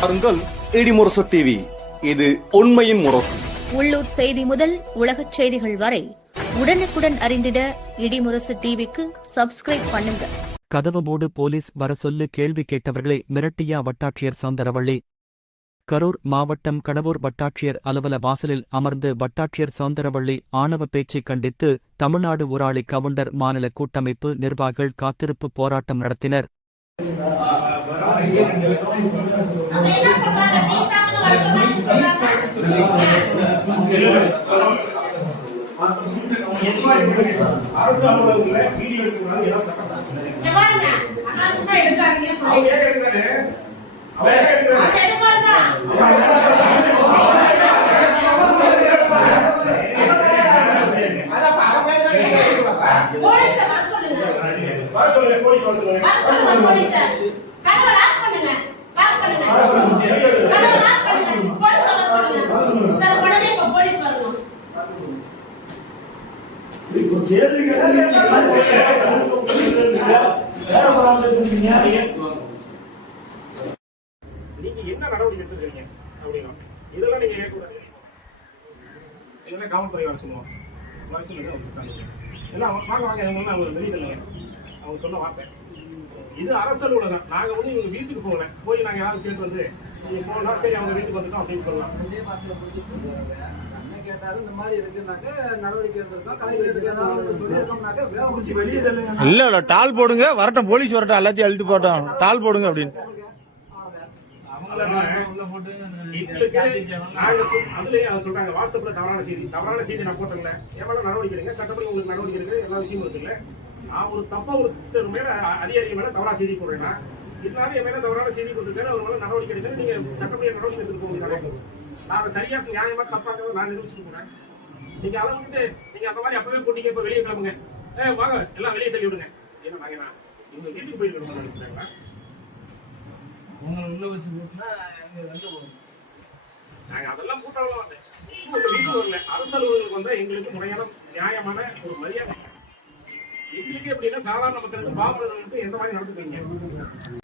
பாருங்கள் இடிமுரசு டிவி, இது உண்மையின் முரசு. உள்ளூர் செய்தி முதல் உலகச் செய்திகள் வரை உடனுக்குடன் அறிந்திட இடிமுரசு டிவிக்கு சப்ஸ்கிரைப் பண்ணுங்க. கதவு மூடு, போலீஸ் வர சொல்லு கேள்வி கேட்டவர்களை மிரட்டிய வட்டாட்சியர் சௌந்தரவள்ளி. கரூர் மாவட்டம் கடவூர் வட்டாட்சியர் அலுவல வாசலில் அமர்ந்து வட்டாட்சியர் சௌந்தரவள்ளி ஆணவ பேச்சை கண்டித்து தமிழ்நாடு ஊராளி கவுண்டர் மாநில கூட்டமைப்பு நிர்வாகிகள் காத்திருப்பு போராட்டம் நடத்தினர். நீங்க என்ன நடவடிக்கை எடுத்துருக்கீங்க அப்படின்னா இதெல்லாம் நீங்க கேட்கக்கூடாது. இல்லைன்னா காவல்துறை வர சொல்லுவோம், வர சொல்லுங்க. எல்லாம் வாங்க வாங்க அவங்க அவங்க வெளியே சொல்லுங்க. அவங்க சொன்ன வார்த்தை இது அரசல் உலகம். நாங்கள் வந்து இவங்க வீட்டுக்கு போகல, போய் நாங்கள் யாரும் கேட்டு வந்து நீங்கள் போகலாம், சரி அவங்க வீட்டுக்கு வந்துட்டோம் அப்படின்னு சொல்லலாம். இல்ல டால் போடுங்க, வரட்டும் போலீஸ் வரட்டும், எல்லாத்தையும் அழுட்டு போட்டோம், டால் போடுங்க அப்படின்னு. அதுலயும் சொல்றாங்க வாட்ஸ்அப்ல தவறான செய்தி நான் போட்டேன்ல, எவ்வளவு நடவடிக்கை எடுங்க, சட்டப்படி உங்களுக்கு நடவடிக்கை எடுக்க எல்லா விஷயமும் இருக்குல்ல. நான் ஒரு தப்பா ஒருத்தர் மேல அதிகாரிகள் மேல தவறா செய்தி போடுறேன்னா, இதனால என் மேல தவறான செய்தி கொடுத்துருக்கேன், அவர் மேல நடவடிக்கை எடுக்க நீங்க சட்டப்படி நடவடிக்கை எடுத்துட்டு போகிறீங்க. நான் சரியா நியாயமா தப்பாக நான் நிரூபிச்சுட்டு போறேன். நீங்க அதை வந்துட்டு நீங்க அந்த மாதிரி அப்பவே போட்டீங்க, இப்ப வெளியே கிளம்புங்க, வாங்க எல்லாம் வெளியே தள்ளி விடுங்க. ஏன்னா நாங்க இவங்க வீட்டுக்கு போயிருக்கோம் நினைச்சுட்டாங்களா? உங்களை உள்ள வச்சு போட்டுனா நாங்க அதெல்லாம் கூட்டாளம் வந்தேன். வீட்டுக்கு வரல. அரசு அலுவலர்களுக்கு வந்தா எங்களுக்கு முறையான நியாயமான ஒரு மரியாதை. எங்களுக்கு எப்படின்னா சாதாரண மக்களுக்கு பாமரர்களுக்கு எந்த மாதிரி நடந்துக்கிறீங்க?